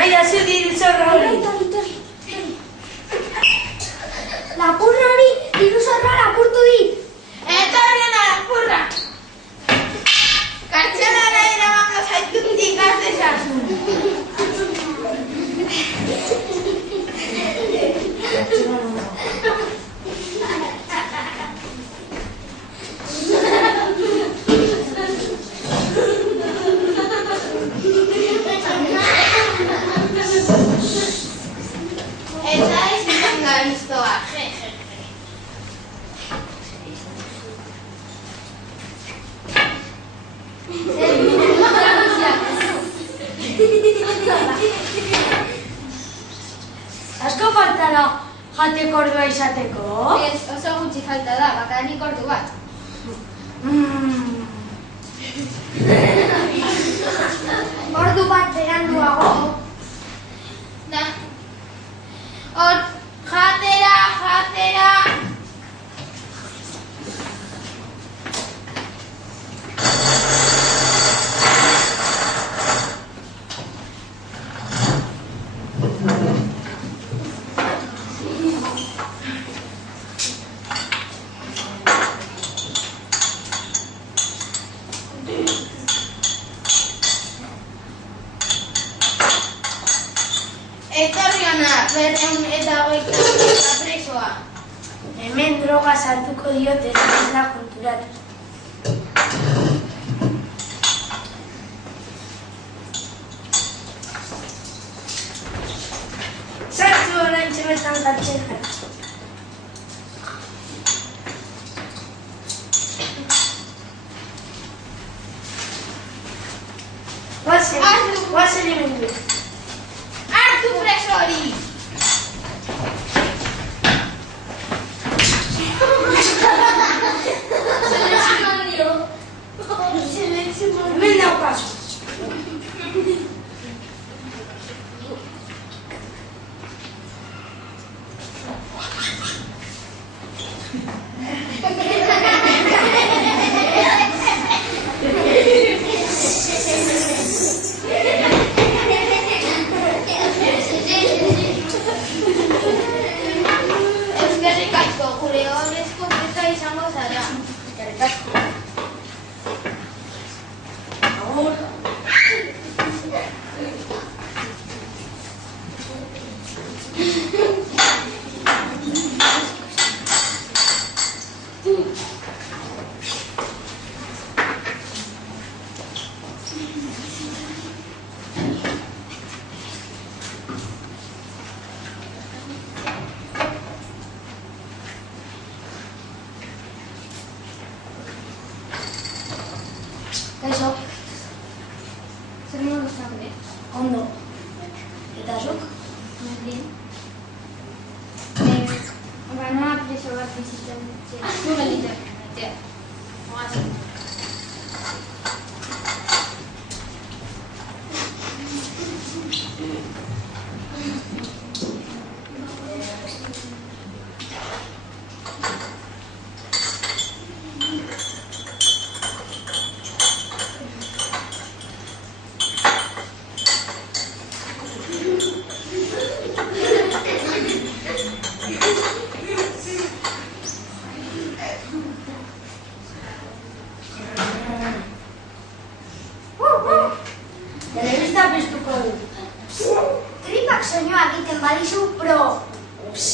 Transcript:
Nahi da zu diru zorra hori. Lapurra hori diru zorra lapurtu dit. Etorri hona lapurra. Kartzelara eramango zaitutik gaztezasun. Eta izan gaiztoa, Asko falta da jateko ordua izateko? Ez, oso gutxi falta da, bakarrik ordu bat. Ordu bat beranduago. Da. Hor, jatera, jatera. Etorri hona, 220 presoa. Hemen droga sartuko diote, ez da konturatu. Sartu orain txemetan kartxetan. Guazen hemen du. Hartu preso hori! Hemen daukazu. Eskerrik asko, gure horrezko presa izango zara. Eskerrik asko. Agur. Kaixo, Zer modu zaude? ondo. Eta zuk? Berdin. Noa preso bat bizitzen dut. Zu gelditzen. Maitea. Oazen. Telebista piztuko du. Tripak soinua egiten badizu, pro. Ups.